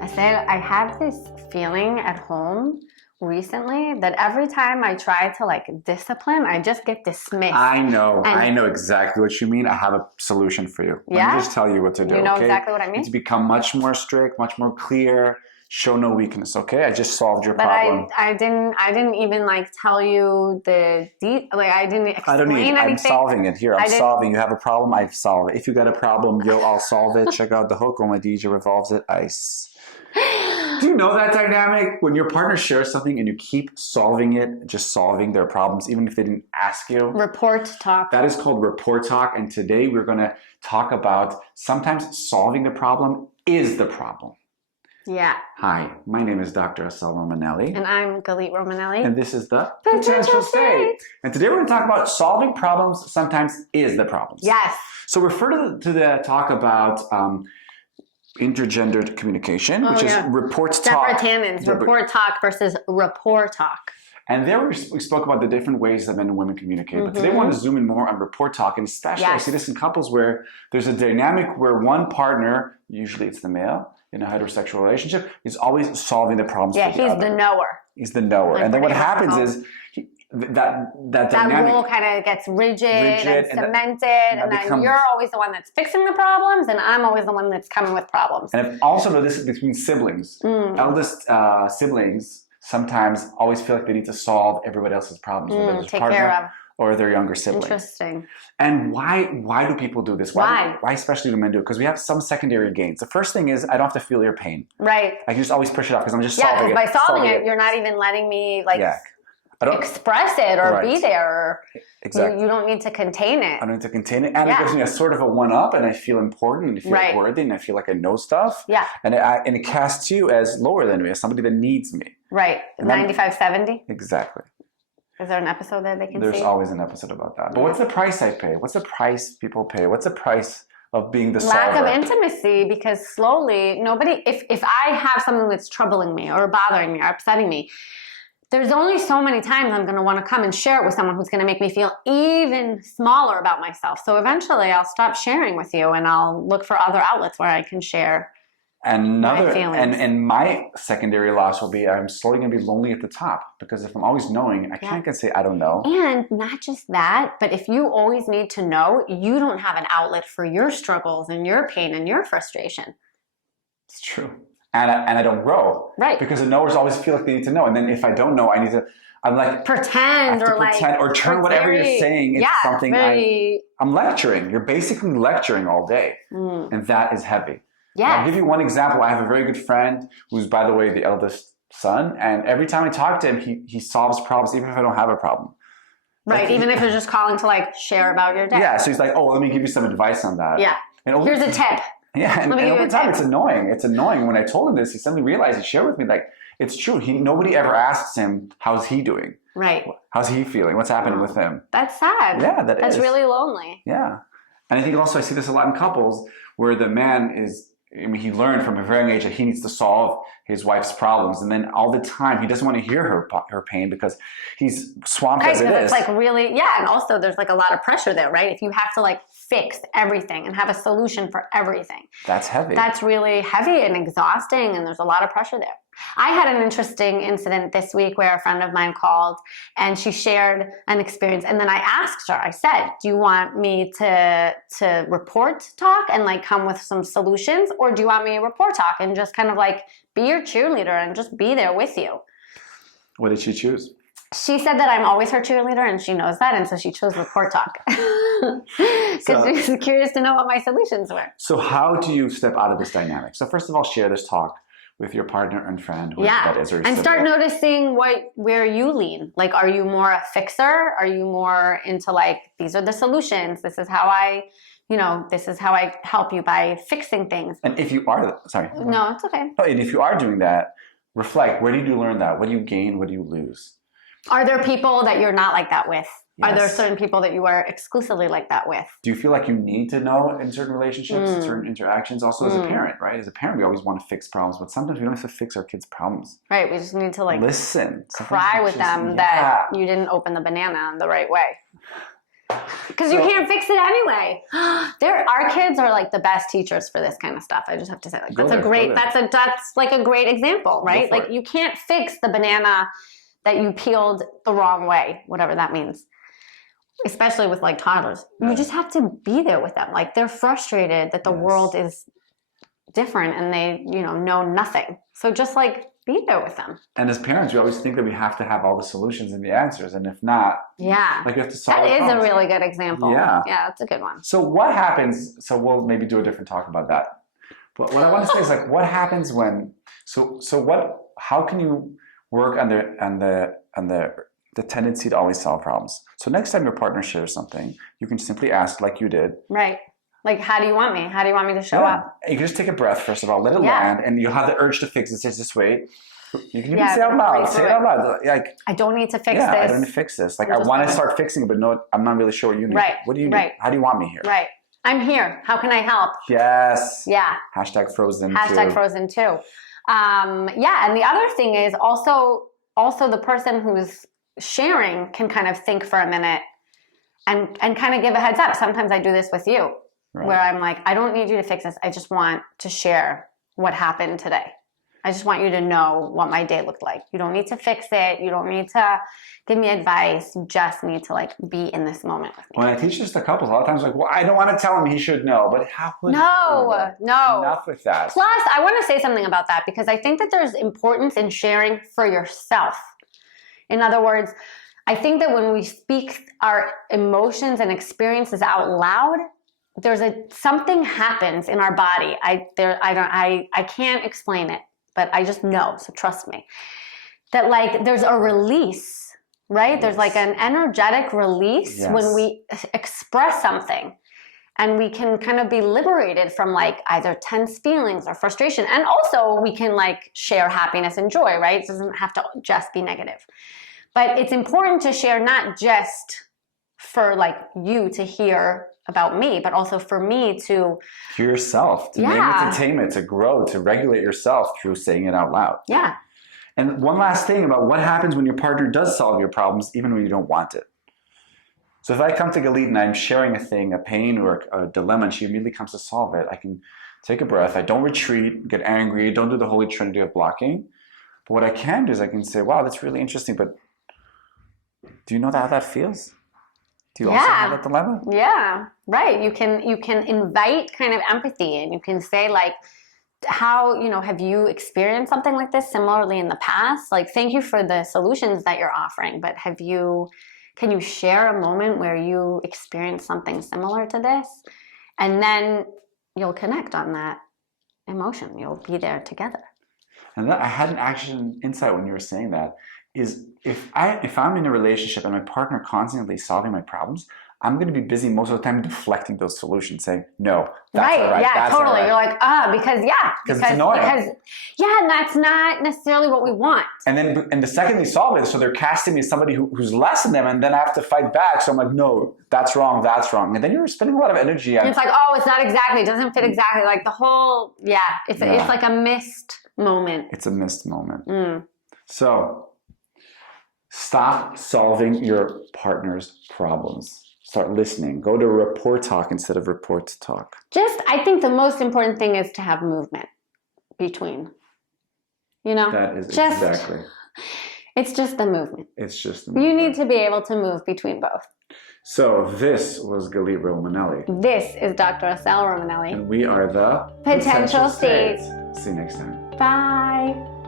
I have this feeling at home recently that every time I try to like discipline, I just get dismissed. I know. And- I know exactly what you mean. I have a solution for you. Let Yeah? me just tell you what to do. You know okay? exactly what I mean? To become much more strict, much more clear, show no weakness. Okay, I just solved your But problem. I didn't even like tell you I didn't explain I don't need. anything. I'm solving it here. I I'm didn't- solving. You have a problem. I solve it. If you got a problem, I'll solve it. Check out the hook. When my DJ revolves it, ice. Do you know that dynamic? When your partner shares something and you keep solving it, just solving their problems, even if they didn't ask you. Report talk. That is called report talk. And today we're going to talk about sometimes solving the problem is the problem. Yeah. Hi, my name is Dr. Assael Romanelli. And I'm Galit Romanelli. And this is the Potential State. And today we're going to talk about solving problems sometimes is the problem. Yes. So refer to the talk about intergendered communication, which is reports talk. Separate tannins, report talk versus rapport talk. And there we spoke about the different ways that men and women communicate. But today we want to zoom in more on report talk. And especially I see this in couples where there's a dynamic where one partner, usually it's the male, in a heterosexual relationship, is always solving the problems for the other. He's the knower. He's the knower. And then what happens is that dynamic, rule kind of gets rigid and cemented, and then becomes, you're always the one that's fixing the problems, and I'm always the one that's coming with problems. And I've also noticed this between siblings. Eldest siblings sometimes always feel like they need to solve everybody else's problems, whether it's take partner care of. or their younger siblings. Interesting. And why do people do this? Why especially do men do it? Because we have some secondary gains. The first thing is I don't have to feel your pain. Right. I can just always push it off because I'm just solving it. By solving it, you're not even letting me express it or be there. Or exactly. You don't need to contain it. I don't need to contain it. And it gives me a sort of a one-up, and I feel important, and I feel worthy, and I feel like I know stuff. Yeah. And it casts you as lower than me, as somebody that needs me. Right. 95-70? Exactly. Is there an episode that they can see? There's always an episode about that. But what's the price I pay? What's the price people pay? What's the price of being the solver? Lack of intimacy, because slowly, if I have something that's troubling me or bothering me or upsetting me, there's only so many times I'm going to want to come and share it with someone who's going to make me feel even smaller about myself. So eventually I'll stop sharing with you and I'll look for other outlets where I can share my feelings. And my secondary loss will be I'm slowly going to be lonely at the top, because if I'm always knowing, I can't say I don't know. And not just that, but if you always need to know, you don't have an outlet for your struggles and your pain and your frustration. It's true. And I don't grow. Right. Because the knowers always feel like they need to know. And then if I don't know, I'm like... Pretend or turn whatever you're saying into something. I'm lecturing. You're basically lecturing all day. And that is heavy. Yeah. I'll give you one example. I have a very good friend who's, by the way, the eldest son. And every time I talk to him, he solves problems, even if I don't have a problem. Right. Even if you're just calling to share about your day. Yeah. So he's like, let me give you some advice on that. Yeah. Here's a tip. Yeah, and over time, it's annoying. It's annoying. When I told him this, he suddenly realized, he shared with me, it's true. Nobody ever asks him, how's he doing? Right. How's he feeling? What's happening with him? That's sad. Yeah, that's really lonely. Yeah. And I think also I see this a lot in couples where the man he learned from a very young age that he needs to solve his wife's problems. And then all the time, he doesn't want to hear her pain because he's swamped as it is. It's really, and also there's a lot of pressure there, right? If you have to fix everything and have a solution for everything. That's heavy. That's really heavy and exhausting, and there's a lot of pressure there. I had an interesting incident this week where a friend of mine called and she shared an experience, and then I asked her, I said, do you want me to report talk and come with some solutions, or do you want me to report talk and just kind of be your cheerleader and just be there with you? What did she choose? She said that I'm always her cheerleader, and she knows that, and so she chose report talk. Because she was curious to know what my solutions were. So how do you step out of this dynamic? So first of all, share this talk with your partner and friend. That is and start noticing where you lean. Are you more a fixer? Are you more into these are the solutions? This is how I help you by fixing things. And if you are, sorry. No, it's okay. Oh, and if you are doing that, reflect. Where did you learn that? What do you gain? What do you lose? Are there people that you're not like that with? Yes. Are there certain people that you are exclusively like that with? Do you feel like you need to know in certain relationships, in certain interactions? Also as a parent, right? As a parent, we always want to fix problems, but sometimes we don't have to fix our kids' problems. Right, we just need to listen. Cry with them that you didn't open the banana the right way. Because you can't fix it anyway. Our kids are like the best teachers for this kind of stuff. I just have to say, like, that's like a great example, right? Like you can't fix the banana that you peeled the wrong way, whatever that means. Especially with like toddlers. You just have to be there with them. Like they're frustrated that the world is different and they, know nothing. So just like be there with them. And as parents, we always think that we have to have all the solutions and the answers. And if not, like you have to solve That is problems. a really good example. Yeah. Yeah, that's a good one. So what happens, so we'll maybe do a different talk about that. But what I want to say is like, what happens when, how can you work on the tendency to always solve problems? So next time your partner shares something, you can simply ask like you did. Right. Like, how do you want me? How do you want me to show up? You can just take a breath, first of all, let it land, and you have the urge to fix it. Just wait. You can even say it out loud. Say it out loud. Like, I don't need to fix this. I don't need to fix this. Like, I want to start fixing it, but no, I'm not really sure what you need. Right. What do you need? How do you want me here? Right. I'm here. How can I help? Yes. Yeah. Hashtag frozen too. Hashtag frozen too. And the other thing is also the person who's sharing can kind of think for a minute and kind of give a heads up. Sometimes I do this with you. Right. Where I'm like, I don't need you to fix this. I just want to share what happened today. I just want you to know what my day looked like. You don't need to fix it. You don't need to give me advice. You just need to like be in this moment with me. When I teach this to couples, a lot of times like, well, I don't want to tell him he should know, but how would No. Enough with that. Plus, I want to say something about that because I think that there's importance in sharing for yourself. In other words, I think that when we speak our emotions and experiences out loud, something happens in our body. I can't explain it, but I just know. So trust me, that like there's a release, right? Yes. There's like an energetic release when we express something, and we can kind of be liberated from like either tense feelings or frustration, and also we can like share happiness and joy, right? It doesn't have to just be negative, but it's important to share not just for like you to hear about me, but also for me to hear yourself, to name it, to tame it, to grow, to regulate yourself through saying it out loud. Yeah. And one last thing about what happens when your partner does solve your problems, even when you don't want it. So if I come to Galit and I'm sharing a thing, a pain or a dilemma, and she immediately comes to solve it, I can take a breath. I don't retreat, get angry, don't do the holy trinity of blocking. But what I can do is I can say, wow, that's really interesting, but do you know how that feels? Do you also have that dilemma? Yeah, right. You can invite kind of empathy, and you can say like, how, have you experienced something like this similarly in the past? Like, thank you for the solutions that you're offering, but can you share a moment where you experienced something similar to this? And then you'll connect on that emotion. You'll be there together. And I had an insight when you were saying that. Is if I'm in a relationship and my partner constantly solving my problems, I'm going to be busy most of the time deflecting those solutions, saying, no, that's all right. Yeah, that's totally. All right. You're like, because it's annoying. And that's not necessarily what we want. And the second they solve it, so they're casting me as somebody who's less than them, and then I have to fight back. So I'm like, no, that's wrong. And then you're spending a lot of energy. It's like, it's not exactly, it doesn't fit exactly. Like the whole, it's like a missed moment. It's a missed moment. So stop solving your partner's problems. Start listening. Go to rapport talk instead of report to talk. I think the most important thing is to have movement between. That is exactly. It's just the movement. It's just the movement. You need to be able to move between both. So this was Galit Romanelli. This is Dr. Assael Romanelli. And we are the Potential States. See you next time. Bye.